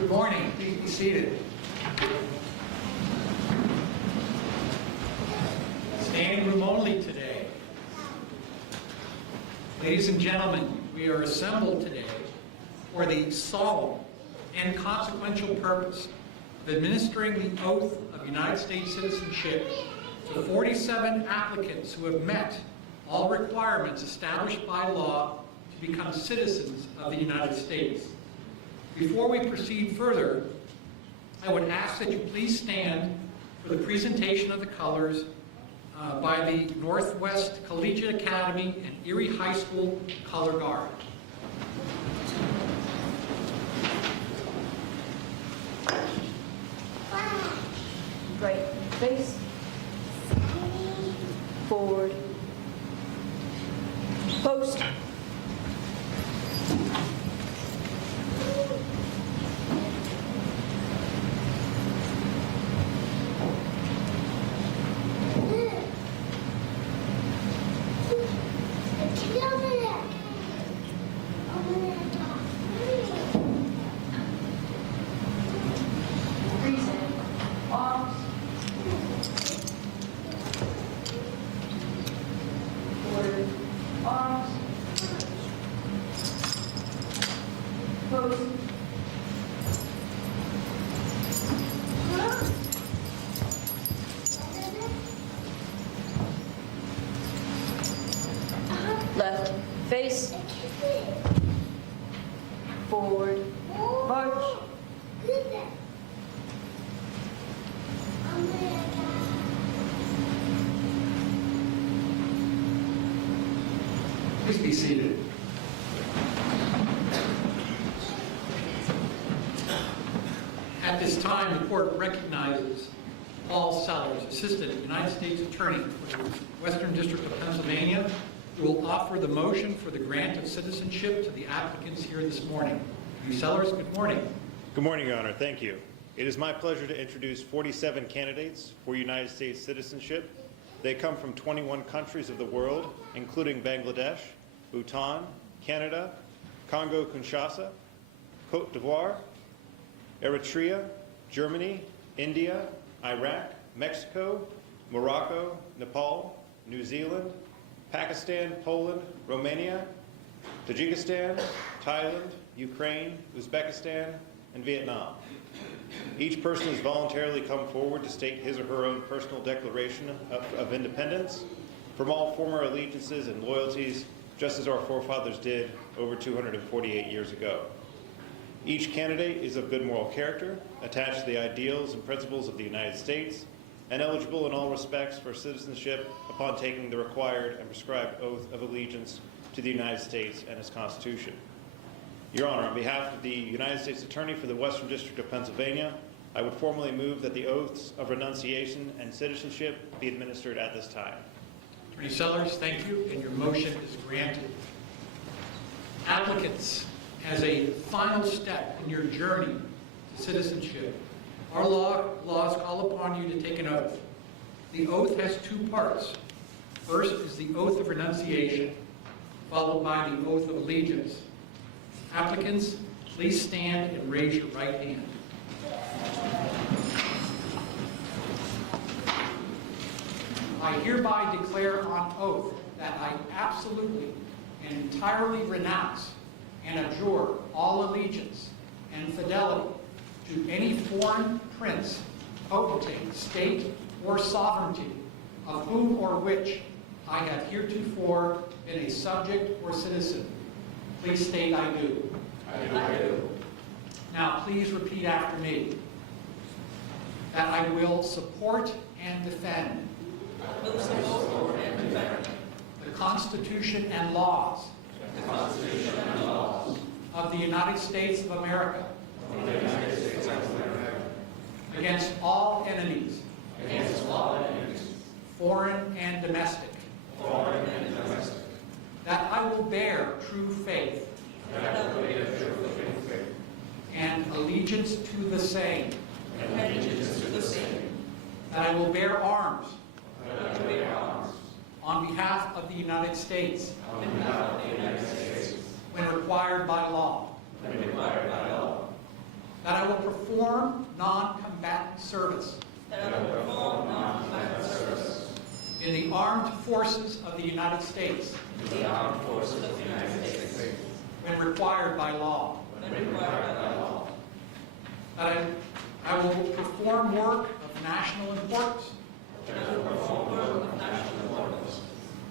Good morning. Please be seated. Standing room only today. Ladies and gentlemen, we are assembled today for the solemn and consequential purpose of administering the oath of United States citizenship to 47 applicants who have met all requirements established by law to become citizens of the United States. Before we proceed further, I would ask that you please stand for the presentation of the colors by the Northwest Collegiate Academy and Erie High School Color Guard. Right face, forward, post. Left face, forward, march. Please be seated. At this time, the court recognizes Paul Sellers, Assistant United States Attorney for the Western District of Pennsylvania, who will offer the motion for the grant of citizenship to the applicants here this morning. Mr. Sellers, good morning. Good morning, Your Honor. Thank you. It is my pleasure to introduce 47 candidates for United States citizenship. They come from 21 countries of the world, including Bangladesh, Bhutan, Canada, Congo, Kinshasa, Côte d'Ivoire, Eritrea, Germany, India, Iraq, Mexico, Morocco, Nepal, New Zealand, Pakistan, Poland, Romania, Tajikistan, Thailand, Ukraine, Uzbekistan, and Vietnam. Each person has voluntarily come forward to state his or her own personal declaration of independence from all former allegiances and loyalties, just as our forefathers did over 248 years ago. Each candidate is of good moral character, attached to the ideals and principles of the United States, and eligible in all respects for citizenship upon taking the required and prescribed oath of allegiance to the United States and its Constitution. Your Honor, on behalf of the United States Attorney for the Western District of Pennsylvania, I would formally move that the oaths of renunciation and citizenship be administered at this time. Attorney Sellers, thank you, and your motion is granted. Applicants, as a final step in your journey to citizenship, our laws call upon you to take an oath. The oath has two parts. First is the oath of renunciation, followed by the oath of allegiance. Applicants, please stand and raise your right hand. I hereby declare on oath that I absolutely and entirely renounce and abjure all allegiance and fidelity to any foreign prince, potentate, state, or sovereignty, of whom or which I have heretofore been a subject or citizen. Please state I do. I do. Now please repeat after me. That I will support and defend the Constitution and laws of the United States of America against all enemies, foreign and domestic. That I will bear true faith and allegiance to the same. That I will bear arms on behalf of the United States when required by law. That I will perform non-combatant service in the armed forces of the United States when required by law. That I will perform work of national importance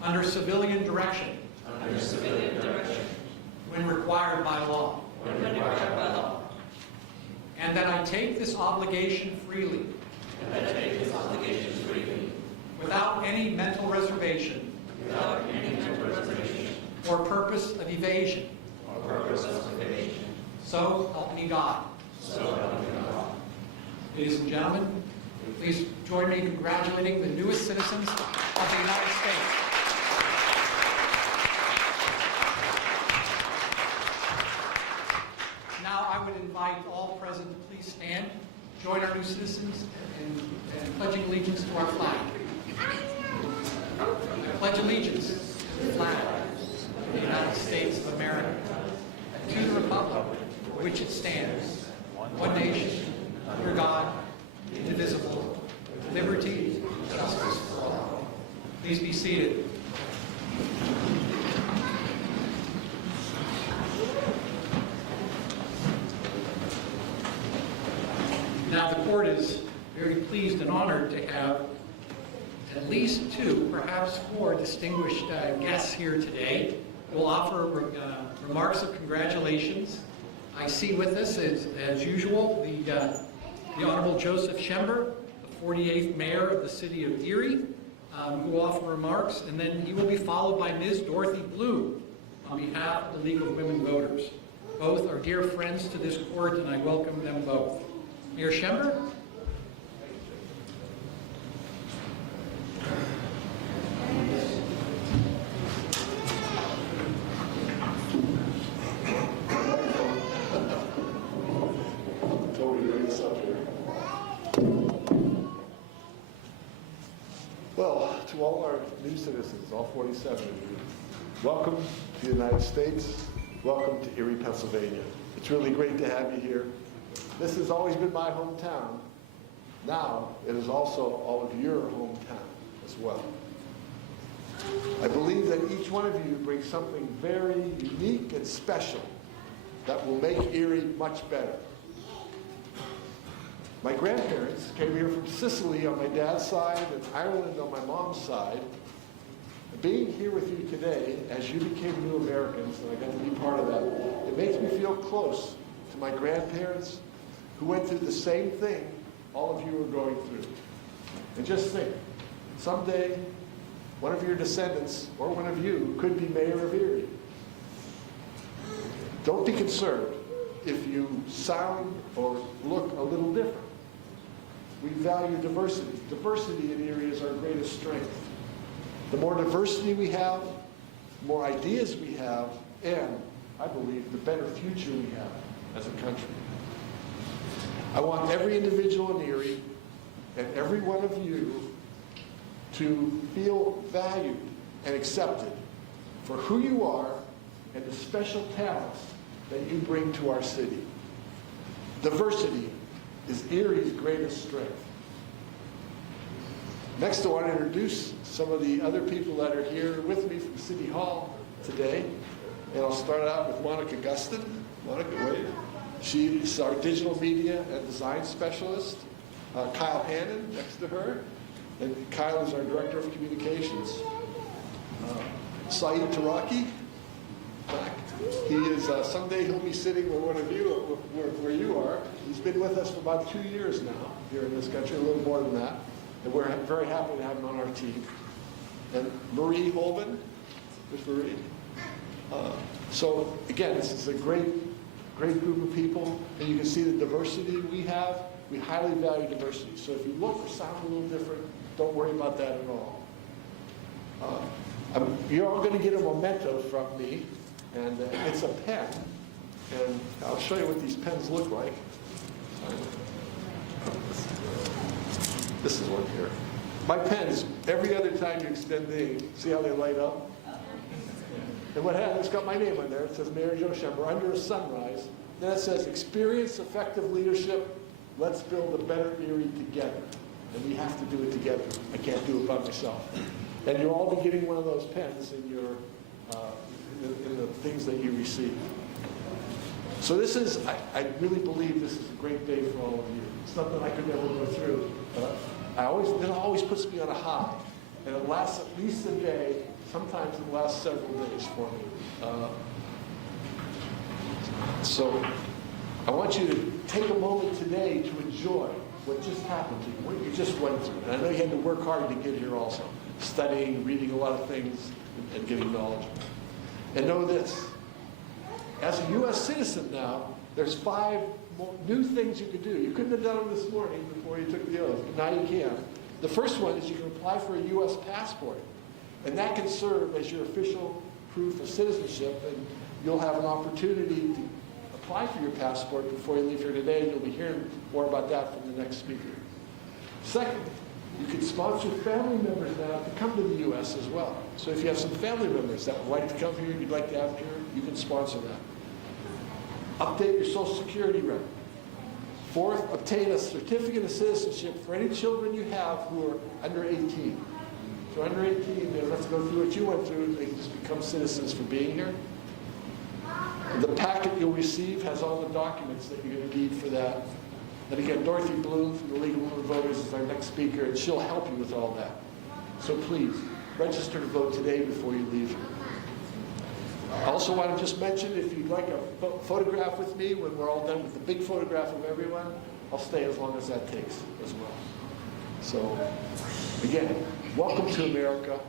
under civilian direction when required by law. And that I take this obligation freely without any mental reservation or purpose of evasion. So help me God. Ladies and gentlemen, please join me in congratulating the newest citizens of the United States. Now I would invite all present to please stand, join our new citizens in pledging allegiance to our flag. I pledge allegiance to the flag of the United States of America and to the republic for which it stands, one nation, under God, indivisible, with liberty and justice for all. Please be seated. Now the court is very pleased and honored to have at least 2, perhaps 4 distinguished guests here today. We'll offer remarks of congratulations. I see with us, as usual, the Honorable Joseph Schember, the 48th Mayor of the City of Erie, who will offer remarks, and then he will be followed by Ms. Dorothy Bloom on behalf of the League of Women Voters. Both are dear friends to this court, and I welcome them both. Mayor Schember? Well, to all our new citizens, all 47 of you, welcome to the United States. Welcome to Erie, Pennsylvania. It's really great to have you here. This has always been my hometown. Now, it is also all of your hometown as well. I believe that each one of you brings something very unique and special that will make Erie much better. My grandparents came here from Sicily on my dad's side and Ireland on my mom's side. Being here with you today, as you became new Americans, and I got to be part of that, it makes me feel close to my grandparents who went through the same thing all of you are going through. And just think, someday, one of your descendants, or one of you, could be mayor of Erie. Don't be concerned if you sound or look a little different. We value diversity. Diversity in Erie is our greatest strength. The more diversity we have, the more ideas we have, and I believe the better future we have as a country. I want every individual in Erie and every one of you to feel valued and accepted for who you are and the special talents that you bring to our city. Diversity is Erie's greatest strength. Next, I want to introduce some of the other people that are here with me from City Hall today. And I'll start out with Monica Gustin. Monica, wait. She's our digital media and design specialist. Kyle Hannon next to her. And Kyle is our director of communications. Saeed Taraki. He is, someday he'll be sitting with one of you, where you are. He's been with us for about 2 years now here in this country, a little more than that. And we're very happy to have him on our team. And Marie Holman, Ms. Marie. So again, this is a great group of people, and you can see the diversity we have. We highly value diversity. So if you look or sound a little different, don't worry about that at all. You're all going to get a memento from me, and it's a pen. And I'll show you what these pens look like. This is one here. My pens, every other time you extend the ink, see how they light up? And what happens, it's got my name on there. It says Mayor Joe Schember, under a sunrise. Then it says experience, effective leadership, Let's build a better Erie together. And we have to do it together. I can't do it by myself. And you'll all be getting one of those pens in your in the things that you receive. So this is, I really believe this is a great day for all of you. It's something I could never go through. It always puts me on a high. And it lasts at least a day, sometimes it lasts several days for me. So I want you to take a moment today to enjoy what just happened to you, what you just went through. And I know you had to work hard to get here also, studying, reading a lot of things, and getting knowledge. And know this, as a U.S. citizen now, there's 5 more new things you could do. You couldn't have done them this morning before you took the oath, but now you can. The first one is you can apply for a U.S. passport, and that can serve as your official proof of citizenship, and you'll have an opportunity to apply for your passport before you leave here today, and you'll be hearing more about that from the next speaker. Second, you can sponsor family members now to come to the U.S. as well. So if you have some family members that would like to come here, you'd like to have here, you can sponsor that. Update your Social Security record. Fourth, obtain a certificate of citizenship for any children you have who are under 18. If you're under 18, they don't have to go through what you went through. They can just become citizens for being here. The packet you'll receive has all the documents that you're going to need for that. And again, Dorothy Bloom from the League of Women Voters is our next speaker, and she'll help you with all that. So please, register to vote today before you leave here. I also want to just mention, if you'd like a photograph with me when we're all done with the big photograph of everyone, I'll stay as long as that takes as well. So, again, welcome to America.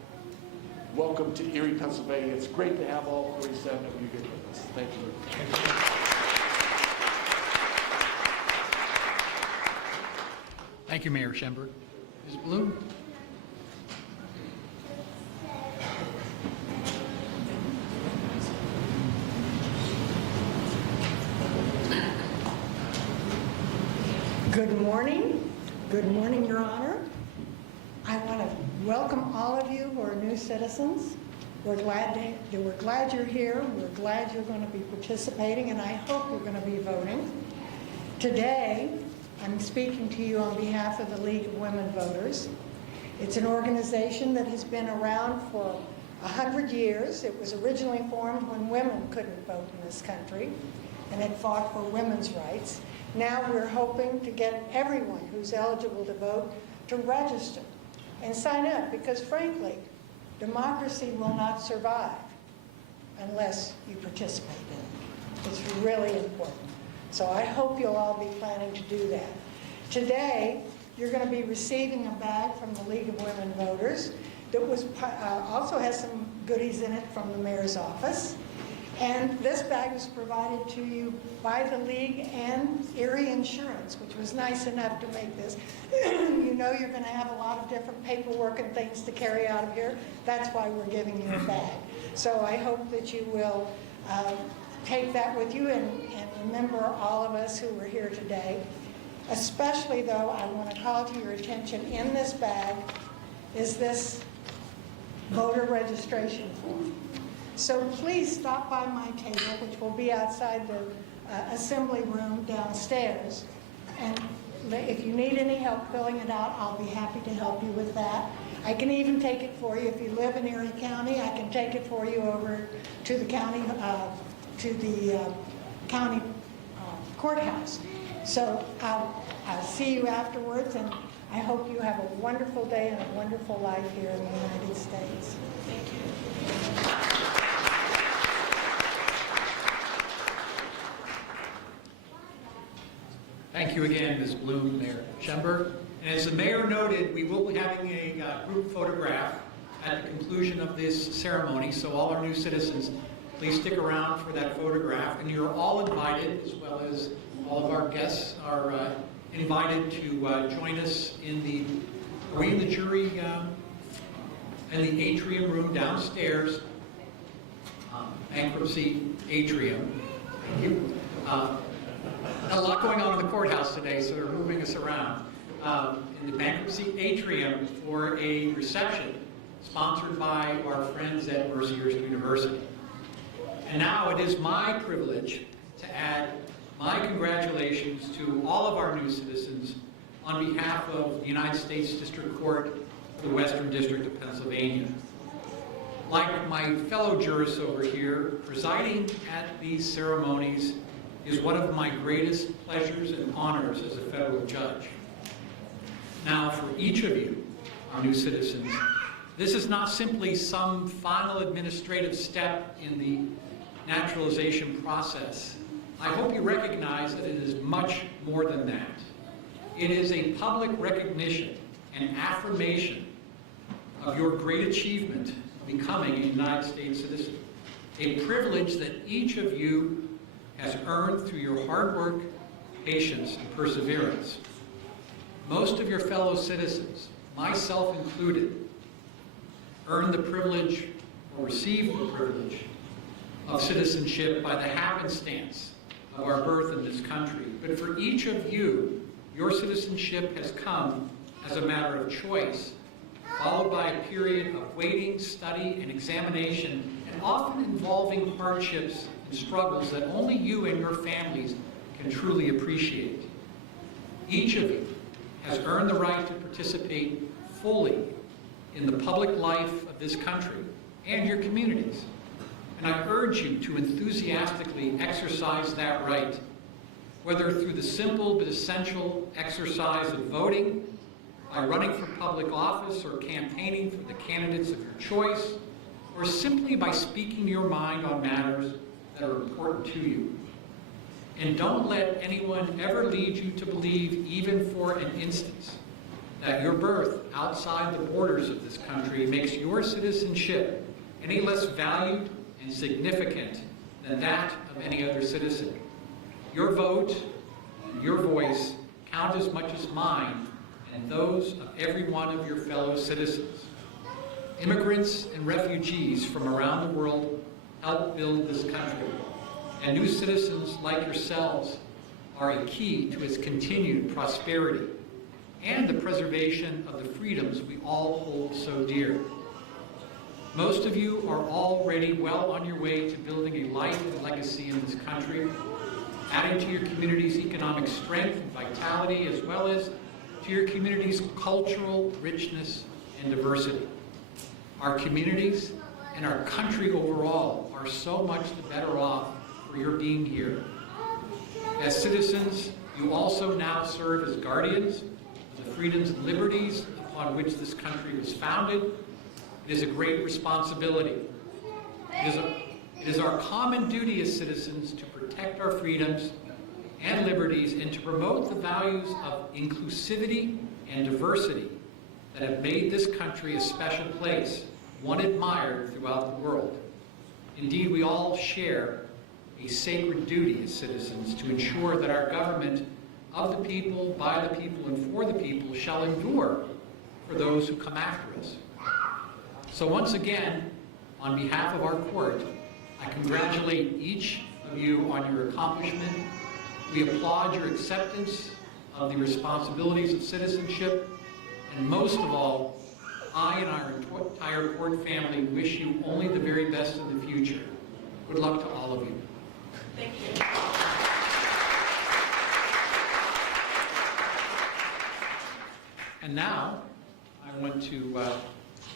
Welcome to Erie, Pennsylvania. It's great to have all 47 of you here with us. Thank you. Thank you, Mayor Schemberg. Ms. Bloom? Good morning. Good morning, Your Honor. I want to welcome all of you who are new citizens. We're glad you're here. We're glad you're going to be participating, and I hope you're going to be voting. Today, I'm speaking to you on behalf of the League of Women Voters. It's an organization that has been around for 100 years. It was originally formed when women couldn't vote in this country, and it fought for women's rights. Now we're hoping to get everyone who's eligible to vote to register and sign up, because frankly, democracy will not survive unless you participate in it. It's really important. So I hope you'll all be planning to do that. Today, you're going to be receiving a bag from the League of Women Voters that was also has some goodies in it from the mayor's office. And this bag was provided to you by the League and Erie Insurance, which was nice enough to make this. You know you're going to have a lot of different paperwork and things to carry out of here. That's why we're giving you a bag. So I hope that you will take that with you and remember all of us who were here today. Especially, though, I want to call to your attention, in this bag is this voter registration form. So please stop by my table, which will be outside the assembly room downstairs. And if you need any help filling it out, I'll be happy to help you with that. I can even take it for you. If you live in Erie County, I can take it for you over to the county, county courthouse. So I'll see you afterwards, and I hope you have a wonderful day and a wonderful life here in the United States. Thank you. Thank you again, Ms. Bloom, Mayor Schemberg. And as the mayor noted, we will be having a group photograph at the conclusion of this ceremony, so all our new citizens, please stick around for that photograph. And you're all invited, as well as all of our guests are invited to join us in the jury in the atrium room downstairs, bankruptcy atrium. Thank you. A lot going on in the courthouse today, so they're moving us around. In the bankruptcy atrium for a reception sponsored by our friends at Mercyhurst University. And now it is my privilege to add my congratulations to all of our new citizens on behalf of the United States District Court for the Western District of Pennsylvania. Like my fellow jurists over here, presiding at these ceremonies is one of my greatest pleasures and honors as a federal judge. Now, for each of you, our new citizens, this is not simply some final administrative step in the naturalization process. I hope you recognize that it is much more than that. It is a public recognition and affirmation of your great achievement becoming a United States citizen, a privilege that each of you has earned through your hard work, patience, and perseverance. Most of your fellow citizens, myself included, earned the privilege or received the privilege of citizenship by the happenstance of our birth in this country. But for each of you, your citizenship has come as a matter of choice, followed by a period of waiting, study, and examination, and often involving hardships and struggles that only you and your families can truly appreciate. Each of you has earned the right to participate fully in the public life of this country and your communities. And I urge you to enthusiastically exercise that right, whether through the simple but essential exercise of voting, by running for public office or campaigning for the candidates of your choice, or simply by speaking your mind on matters that are important to you. And don't let anyone ever lead you to believe, even for an instant, that your birth outside the borders of this country makes your citizenship any less valued and significant than that of any other citizen. Your vote and your voice count as much as mine and those of every one of your fellow citizens. Immigrants and refugees from around the world help build this country, and new citizens like yourselves are a key to its continued prosperity and the preservation of the freedoms we all hold so dear. Most of you are already well on your way to building a life and legacy in this country, adding to your community's economic strength and vitality, as well as to your community's cultural richness and diversity. Our communities and our country overall are so much the better off for your being here. As citizens, you also now serve as guardians of the freedoms and liberties upon which this country was founded. It is a great responsibility. It is our common duty as citizens to protect our freedoms and liberties and to promote the values of inclusivity and diversity that have made this country a special place, one admired throughout the world. Indeed, we all share a sacred duty as citizens to ensure that our government of the people, by the people, and for the people shall endure for those who come after us. So once again, on behalf of our court, I congratulate each of you on your accomplishment. We applaud your acceptance of the responsibilities of citizenship, and most of all, I and our entire court family wish you only the very best in the future. Good luck to all of you. Thank you. And now, I want to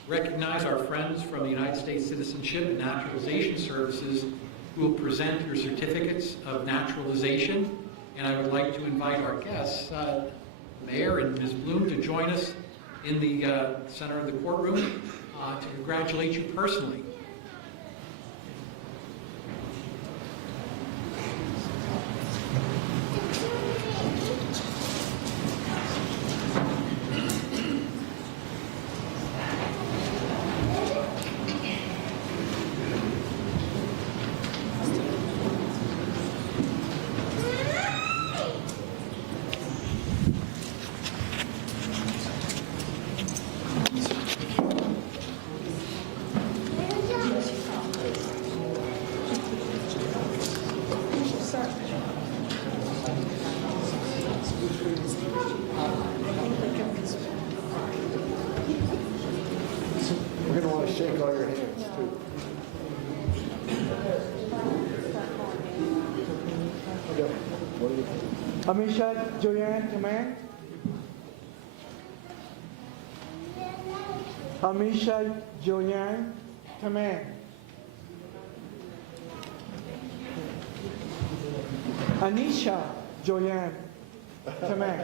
recognize our friends from the United States Citizenship and Naturalization Services who will present your certificates of naturalization. And I would like to invite our guests, the Mayor and Ms. Bloom, to join us in the center of the courtroom to congratulate you personally. We're going to want to shake all your hands, too. Okay. Amisha Joyanne Taman. Amisha Joyanne Taman. Anisha Joyanne Taman.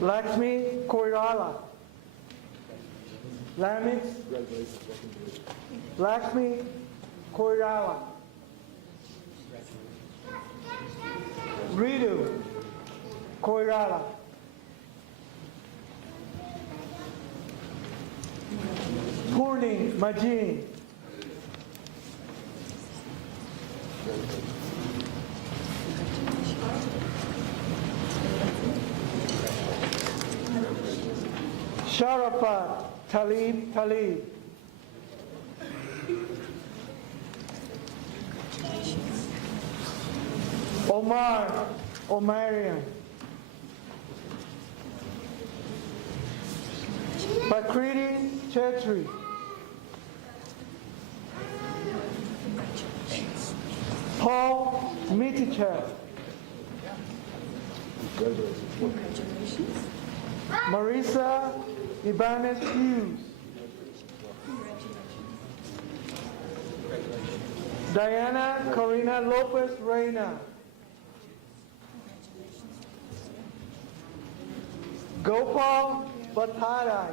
Lakshmi Koirala. Lakshmi Koirala. Ritu Koirala. Purni Majin. Sharafat Talib. Omarian. Pakriti Chetri. Paul Mitichev. Marisa Ibanez Hughes. Diana Corina Lopez Reyna. Gopal Bhattadai.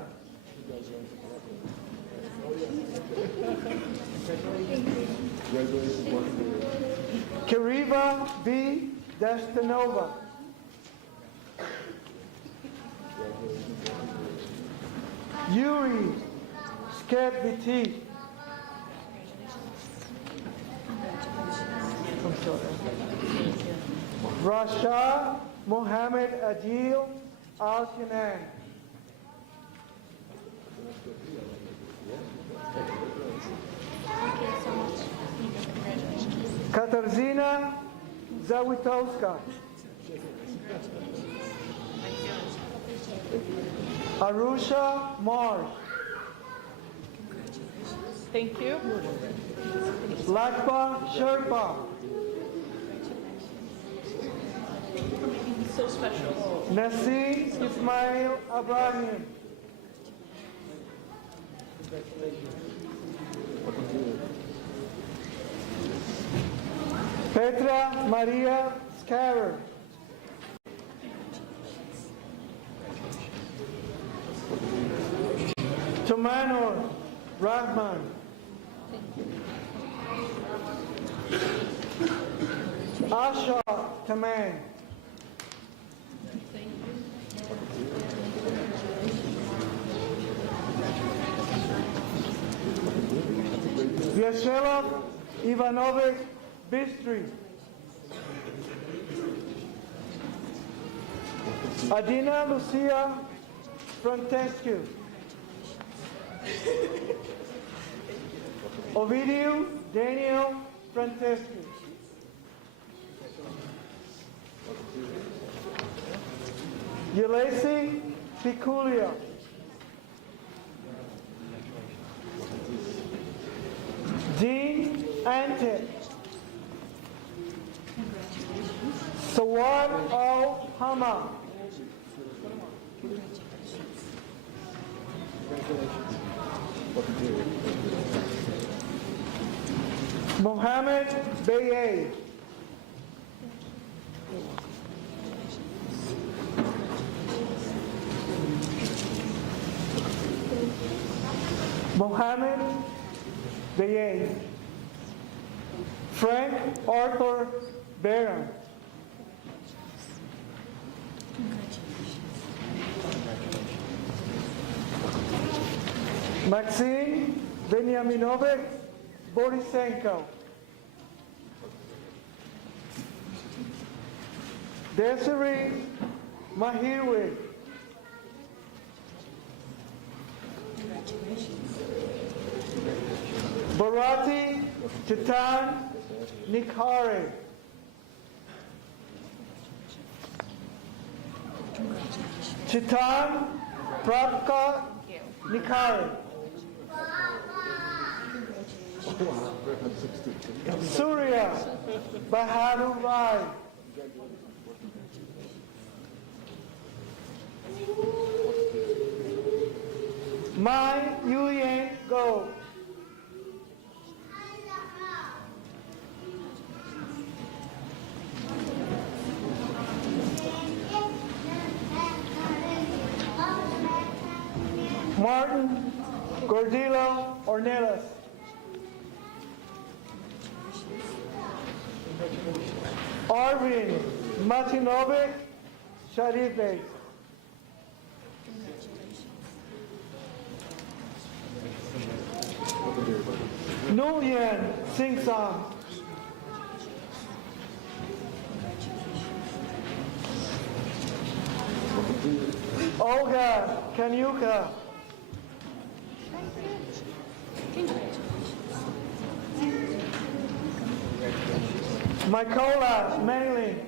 Kiriva B. Destinova. Yuri Skeviti. Rasha Mohammed Adil Al-Kinan. Katarzyna Zawitowska. Arusha Marsh. Thank you. Lakpa Sherpa. So special. Nassim Ismail Abraham. Petra Maria Scarer. Tumanur Rahman. Asha Taman. Vyacheslav Ivanovich Bistry. Adina Lucia Francescu. Ovidio Daniel Francescu. Yulesi Piculia. Dean Ante. Sawad Al Hama. Mohammed Baye. Mohammed Baye. Frank Arthur Barron. Maxim Veniaminovich Borisenko. Desiree Mahirwig. Bharati Titan Nikhare. Titan Prabka Nikhare. Surya Bahadur Rai. Mai Yuyen Go. Martin Gordillo Ornelas. Arvin Matinovic Sharife. Nguyen Sing Song. Olga Kanyuka. Mykola Mailing.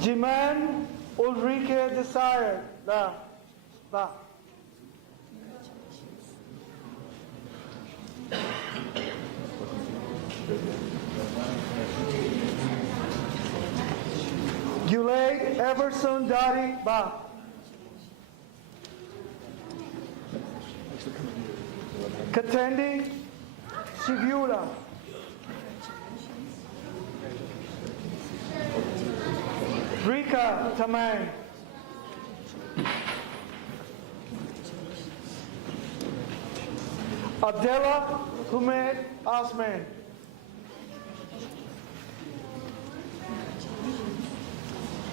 Jiman Ulrike Desire. Da. Gulay Everson Dari Ba. Katendi Shigula. Rika Tamang. Abdullah Humed Osman.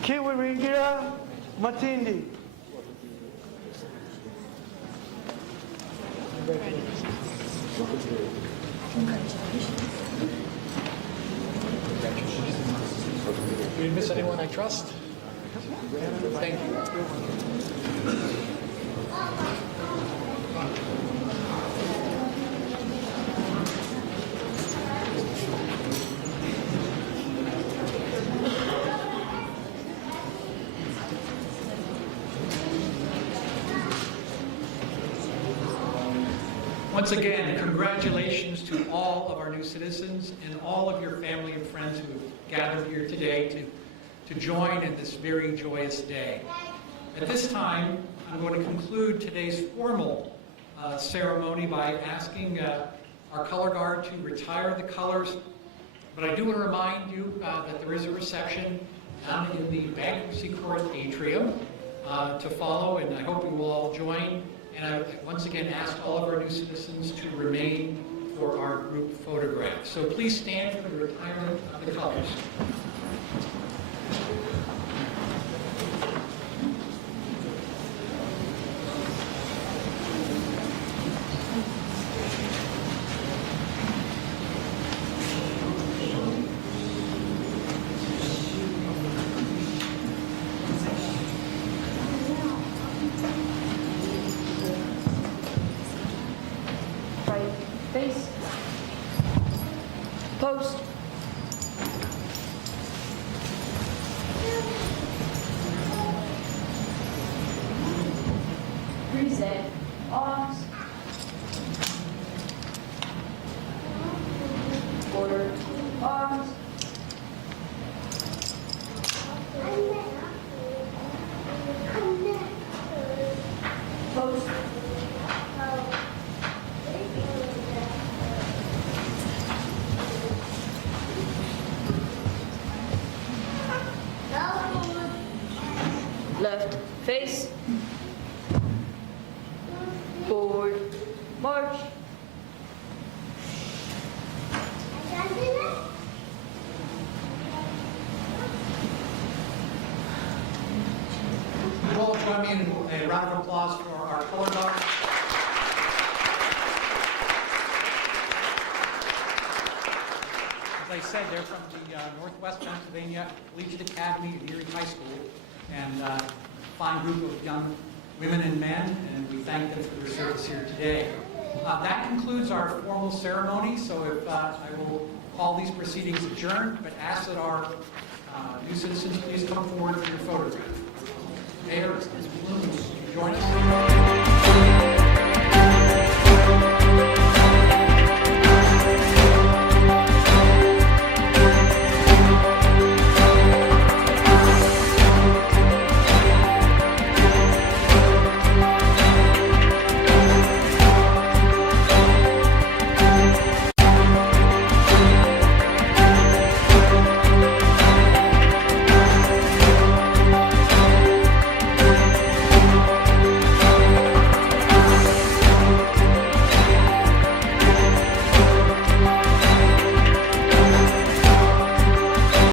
Kiwiringira Matindi. Did we miss anyone I trust? Thank you. Once again, congratulations to all of our new citizens and all of your family and friends who have gathered here today to join in this very joyous day. At this time, I'm going to conclude today's formal ceremony by asking our color guard to retire the colors. But I do want to remind you that there is a reception down in the bankruptcy court atrium to follow, and I hope you will all join. And I once again ask all of our new citizens to remain for our group photograph. So please stand for the retirement of the colors. Face. Post. Present. Arms. Order. Arms. Post. Left face, forward, march. You all join me in a round of applause for our color guard. As I said, they're from the Northwest Pennsylvania Collegiate Academy at Erie High School, and a fine group of young women and men, and we thank them for their service here today. That concludes our formal ceremony, so if I will call these proceedings adjourned, but ask that our new citizens please come forward for your photograph. Mayor, join us.